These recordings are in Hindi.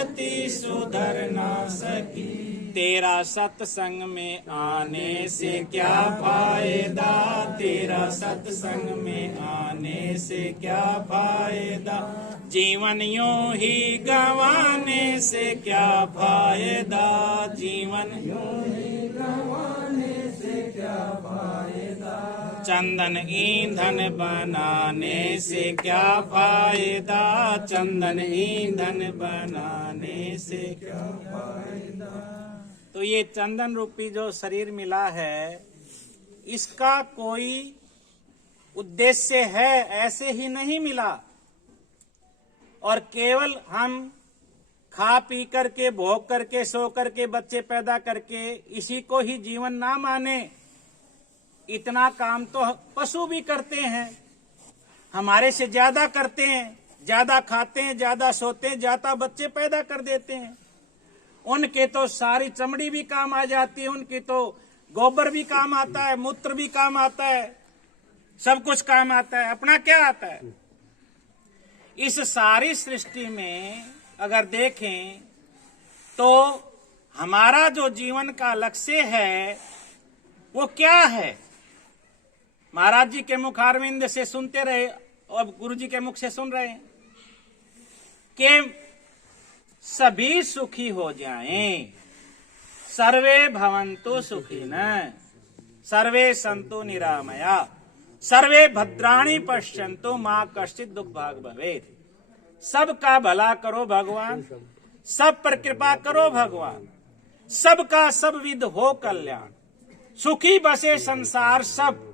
गलती सुधर ना सकी। तेरा सत्संग में आने से क्या फायदा, तेरा सत्संग में आने से क्या फायदा, जीवन यूं ही गंवाने से क्या फायदा, जीवन यूं ही गंवाने से क्या फायदा, चंदन ईंधन बनाने से क्या फायदा, चंदन ईंधन बनाने से क्या फायदा। तो ये चंदन रूपी जो शरीर मिला है, इसका कोई उद्देश्य है ऐसे ही नहीं मिला, और केवल हम खा पी करके, भोग करके, सो करके, बच्चे पैदा करके इसी को ही जीवन ना माने। इतना काम तो पशु भी करते हैं, हमारे से ज्यादा करते हैं, ज्यादा खाते हैं, ज्यादा सोते हैं, ज्यादा बच्चे पैदा कर देते हैं। उनके तो सारी चमड़ी भी काम आ जाती है, उनकी तो गोबर भी काम आता है, मूत्र भी काम आता है, सब कुछ काम आता है। अपना क्या आता है? इस सारी सृष्टि में अगर देखें तो हमारा जो जीवन का लक्ष्य है वो क्या है? महाराज जी के मुखारविंद से सुनते रहे और गुरु जी के मुख से सुन रहे हैं कि सभी सुखी हो जाएं, सर्वे भवन्तु सुखिनः, सर्वे सन्तु निरामया, सर्वे भद्राणि पश्यन्तु मा कश्चित् दुख भाग भवेत्। सबका भला करो भगवान, सब पर कृपा करो भगवान, सबका सब विध हो कल्याण, सुखी बसे संसार सब,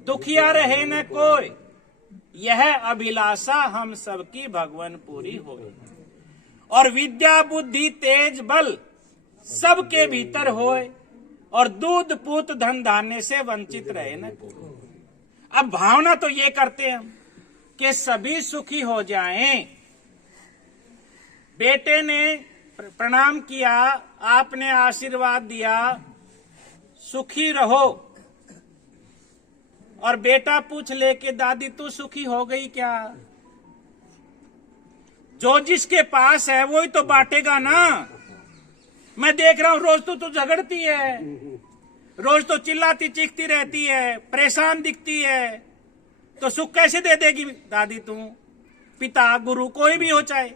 दुखिया रहे न कोई, यह अभिलाषा हम सबकी भगवान पूरी होए। और विद्या बुद्धि तेज बल सबके भीतर होए, और दूध पूत धन धान्य से वंचित रहे न कोई। अब भावना तो ये करते हैं कि सभी सुखी हो जाएं। बेटे ने प्रणाम किया, आपने आशीर्वाद दिया, सुखी रहो, और बेटा पूछ ले कि दादी तू सुखी हो गई क्या? जो जिसके पास है वही तो बांटेगा ना। मैं देख रहा हूं रोज तो तू झगड़ती है, रोज तो चिल्लाती चीखती रहती है, परेशान दिखती है, तो सुख कैसे दे देगी दादी तू? पिता गुरु कोई भी हो चाहे,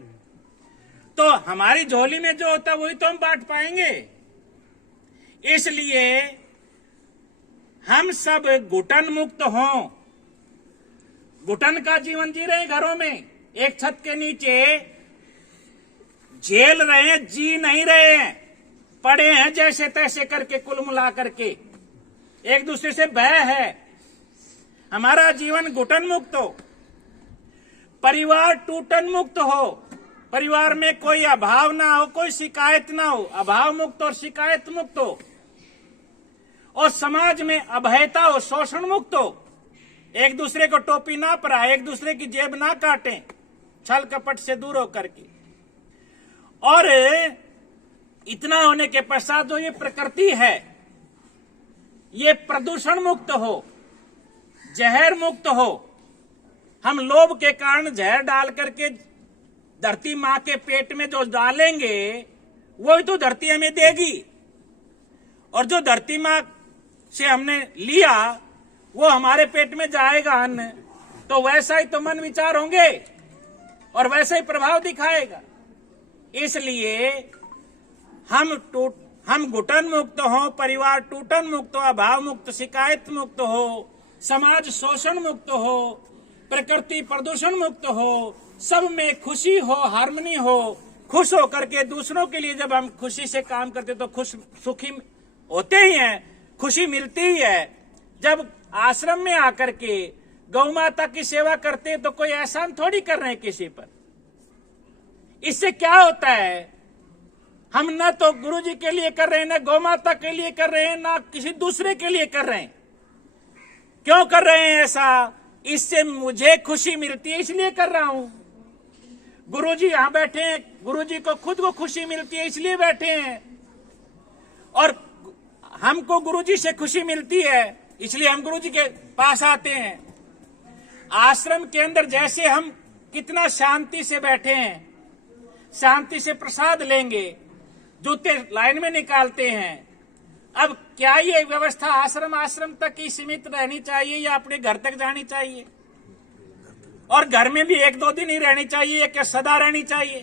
तो हमारी झोली में जो होता है वही तो हम बांट पाएंगे। इसलिए हम सब घुटन मुक्त हों, घुटन का जीवन जी रहे हैं, घरों में एक छत के नीचे झेल रहे हैं, जी नहीं रहे हैं, पड़े हैं जैसे तैसे करके, कुल मिला करके एक दूसरे से भय है। हमारा जीवन घुटन मुक्त हो, परिवार टूटन मुक्त हो, परिवार में कोई अभाव ना हो, कोई शिकायत ना हो, अभाव मुक्त और शिकायत मुक्त हो, और समाज में अभयता हो, शोषण मुक्त हो, एक दूसरे को टोपी ना पहनाए, एक दूसरे की जेब ना काटें, छल कपट से दूर होकर के। और इतना होने के पश्चात जो ये प्रकृति है ये प्रदूषण मुक्त हो, जहर मुक्त हो। हम लोभ के कारण जहर डाल करके धरती माँ के पेट में जो डालेंगे वही तो धरती हमें देगी, और जो धरती माँ से हमने लिया वो हमारे पेट में जाएगा अन्न, तो वैसा ही तो मन विचार होंगे और वैसा ही प्रभाव दिखाएगा। इसलिए हम घुटन मुक्त हो, परिवार टूटन मुक्त हो, अभाव मुक्त, शिकायत मुक्त हो, समाज शोषण मुक्त हो, प्रकृति प्रदूषण मुक्त हो, सब में खुशी हो, हार्मनी हो, खुश होकर के दूसरों के लिए जब हम खुशी से काम करते तो खुश सुखी होते ही हैं, खुशी मिलती ही है। जब आश्रम में आकर के गौ माता की सेवा करते तो कोई एहसान थोड़ी कर रहे हैं किसी पर। इससे क्या होता है, हम न तो गुरु जी के लिए कर रहे हैं, न गौ माता के लिए कर रहे हैं, न किसी दूसरे के लिए कर रहे हैं। क्यों कर रहे हैं ऐसा? इससे मुझे खुशी मिलती है इसलिए कर रहा हूं। गुरु जी यहां बैठे हैं, गुरु जी को खुद को खुशी मिलती है इसलिए बैठे हैं, और हमको गुरु जी से खुशी मिलती है इसलिए हम गुरु जी के पास आते हैं। आश्रम के अंदर जैसे हम कितना शांति से बैठे हैं, शांति से प्रसाद लेंगे, जूते लाइन में निकालते हैं। अब क्या ये व्यवस्था आश्रम तक ही सीमित रहनी चाहिए या अपने घर तक जानी चाहिए? और घर में भी 1-2 दिन ही रहनी चाहिए या क्या सदा रहनी चाहिए?